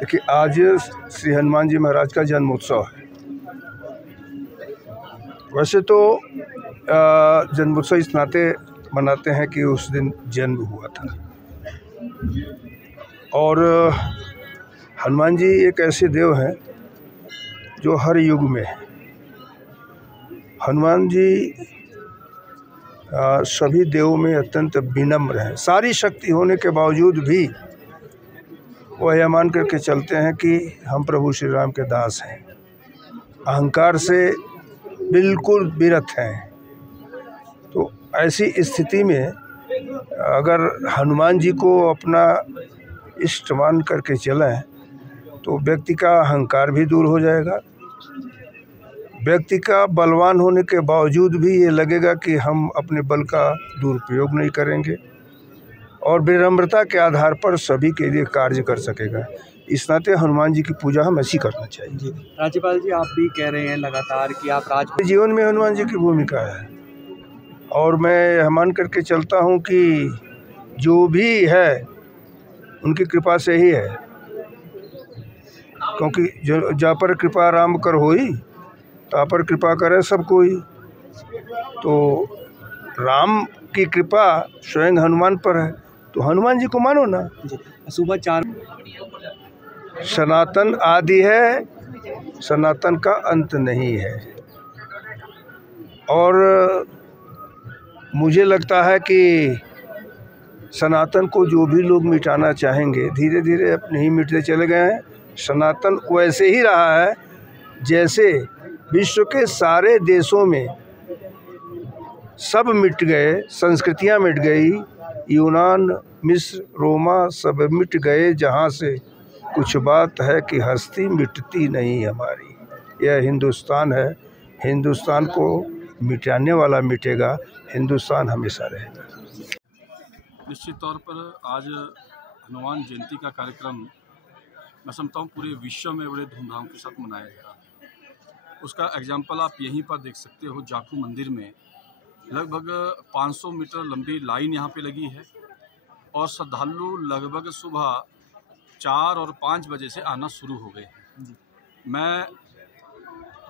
देखिए, आज श्री हनुमान जी महाराज का जन्मोत्सव है। वैसे तो जन्मोत्सव इस नाते मनाते हैं कि उस दिन जन्म हुआ था। और हनुमान जी एक ऐसे देव हैं जो हर युग में हैं। हनुमान जी सभी देवों में अत्यंत विनम्र हैं। सारी शक्ति होने के बावजूद भी वह यह मान करके चलते हैं कि हम प्रभु श्री राम के दास हैं। अहंकार से बिल्कुल विरत हैं। तो ऐसी स्थिति में अगर हनुमान जी को अपना इष्ट मान करके चलें तो व्यक्ति का अहंकार भी दूर हो जाएगा। व्यक्ति का बलवान होने के बावजूद भी ये लगेगा कि हम अपने बल का दुरुपयोग नहीं करेंगे और विनम्रता के आधार पर सभी के लिए कार्य कर सकेगा। इस नाते हनुमान जी की पूजा हम ऐसी करना चाहिए। राज्यपाल जी, आप भी कह रहे हैं लगातार कि आप जीवन में हनुमान जी की भूमिका है और मैं मान करके चलता हूँ कि जो भी है उनकी कृपा से ही है, क्योंकि जो जा पर कृपा राम कर होई ता पर कृपा करे सब कोई। तो राम की कृपा स्वयं हनुमान पर है, तो हनुमान जी को मानो ना। सुबह 4 सनातन आदि है, सनातन का अंत नहीं है। और मुझे लगता है कि सनातन को जो भी लोग मिटाना चाहेंगे धीरे धीरे अपने ही मिटते चले गए हैं। सनातन वैसे ही रहा है जैसे विश्व के सारे देशों में सब मिट गए, संस्कृतियां मिट गई, यूनान, मिस्र, रोमा सब मिट गए, जहां से कुछ बात है कि हस्ती मिटती नहीं हमारी। यह हिंदुस्तान है। हिंदुस्तान को मिटाने वाला मिटेगा, हिंदुस्तान हमेशा रहेगा। निश्चित तौर पर आज हनुमान जयंती का कार्यक्रम मैं समझता हूँ पूरे विश्व में बड़े धूमधाम के साथ मनाया जा रहा है। उसका एग्जाम्पल आप यहीं पर देख सकते हो। जाखू मंदिर में लगभग 500 मीटर लंबी लाइन यहाँ पे लगी है और श्रद्धालु लगभग सुबह 4 और 5 बजे से आना शुरू हो गए हैं। मैं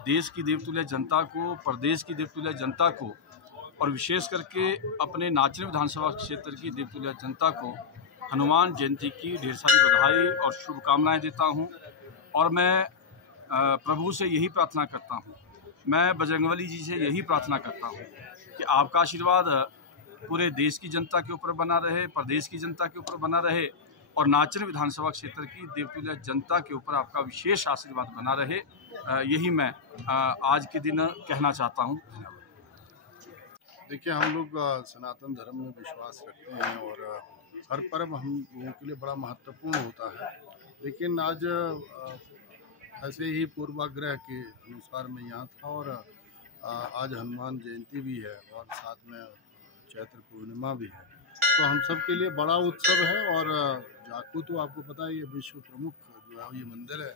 देश की देवतुल्य जनता को, प्रदेश की देवतुल्य जनता को और विशेष करके अपने नाचनी विधानसभा क्षेत्र की देवतुल्य जनता को हनुमान जयंती की ढेर सारी बधाई और शुभकामनाएं देता हूं। और मैं प्रभु से यही प्रार्थना करता हूं, मैं बजरंगबली जी से यही प्रार्थना करता हूं कि आपका आशीर्वाद पूरे देश की जनता के ऊपर बना रहे, प्रदेश की जनता के ऊपर बना रहे और नाचन विधानसभा क्षेत्र की देवतुल्य जनता के ऊपर आपका विशेष आशीर्वाद बना रहे। यही मैं आज के दिन कहना चाहता हूँ। देखिए, हम लोग सनातन धर्म में विश्वास रखते हैं और हर पर्व हम लोगों के लिए बड़ा महत्वपूर्ण होता है। लेकिन आज ऐसे ही पूर्वाग्रह के अनुसार मैं यहाँ था और आज हनुमान जयंती भी है और साथ में चैत्र पूर्णिमा भी है, तो हम सब के लिए बड़ा उत्सव है। और जाखू तो आपको पता है ये विश्व प्रमुख जो है ये मंदिर है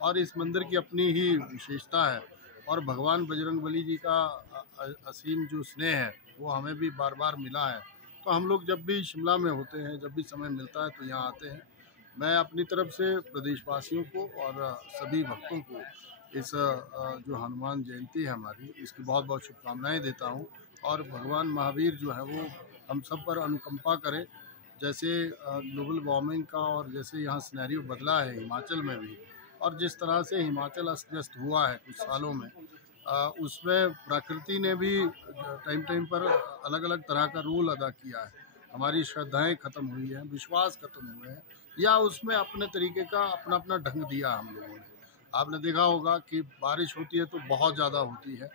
और इस मंदिर की अपनी ही विशेषता है और भगवान बजरंगबली जी का असीम जो स्नेह है वो हमें भी बार बार मिला है। तो हम लोग जब भी शिमला में होते हैं, जब भी समय मिलता है तो यहाँ आते हैं। मैं अपनी तरफ से प्रदेशवासियों को और सभी भक्तों को इस जो हनुमान जयंती है हमारी, इसकी बहुत बहुत शुभकामनाएं देता हूँ। और भगवान महावीर जो है वो हम सब पर अनुकंपा करें। जैसे ग्लोबल वार्मिंग का और जैसे यहाँ सिनेरियो बदला है हिमाचल में भी, और जिस तरह से हिमाचल अस्त व्यस्त हुआ है कुछ सालों में, उसमें प्रकृति ने भी टाइम टाइम पर अलग अलग तरह का रोल अदा किया है। हमारी श्रद्धाएं खत्म हुई हैं, विश्वास खत्म हुए हैं, या उसमें अपने तरीके का अपना अपना ढंग दिया हम लोगों ने। आपने देखा होगा कि बारिश होती है तो बहुत ज़्यादा होती है,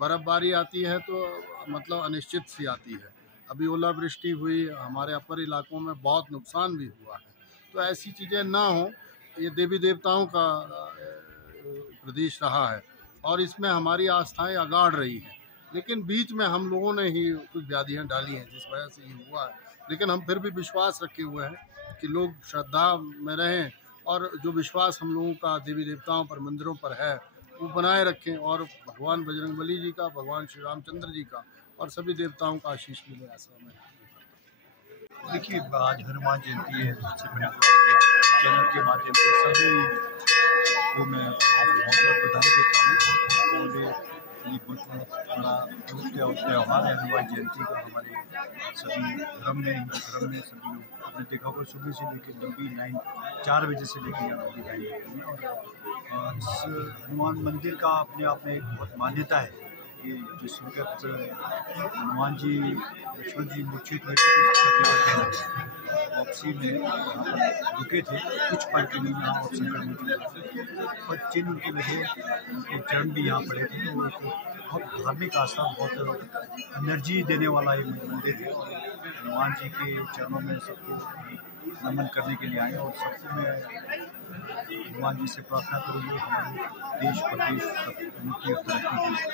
बर्फ़बारी आती है तो मतलब अनिश्चित सी आती है। अभी ओलावृष्टि हुई, हमारे अपर इलाकों में बहुत नुकसान भी हुआ है। तो ऐसी चीज़ें ना हो, ये देवी देवताओं का प्रदेश रहा है और इसमें हमारी आस्थाएं अगाड़ रही हैं। लेकिन बीच में हम लोगों ने ही कुछ व्याधियाँ डाली हैं जिस वजह से ये हुआ है। लेकिन हम फिर भी विश्वास रखे हुए हैं कि लोग श्रद्धा में रहें और जो विश्वास हम लोगों का देवी देवताओं पर, मंदिरों पर है, वो बनाए रखें और भगवान बजरंगबली जी का, भगवान श्री रामचंद्र जी का और सभी देवताओं का आशीष मिले ऐसा मैं देखिए, आज हनुमान जयंती है। सबसे पहले तो आपके चैनल के माध्यम से सभी को मैं आज बहुत बहुत बधाई देता हूँ। और ये बहुत बड़ा त्यौहार है हनुमान जयंती का। हमारे सभी धर्म में, हिंदू धर्म में सभी लोग, आपने देखा होगा सुबह से लेकर लंबी लाइन 4 बजे से लेकर यहाँ लंबी लाइन लगती है। और इस हनुमान मंदिर का अपने आप में एक बहुत मान्यता है कि जिस वक्त हनुमान जी लक्ष्मण जी मूर्छित हुए थे वापसी में यहाँ पर रुके थे कुछ पल के लिए यहाँ, और संकट में और चिन्ह उनके लगे, उनके चरण भी यहाँ पड़े थे। तो एक बहुत धार्मिक आस्था, बहुत एनर्जी देने वाला ये मंदिर है। और हनुमान जी के चरणों में सबको नमन करने के लिए आए। और सबको मैं हनुमान जी से प्रार्थना करूँगी हमारे देश प्रदेश सब उन्नति और तरक्की के लिए।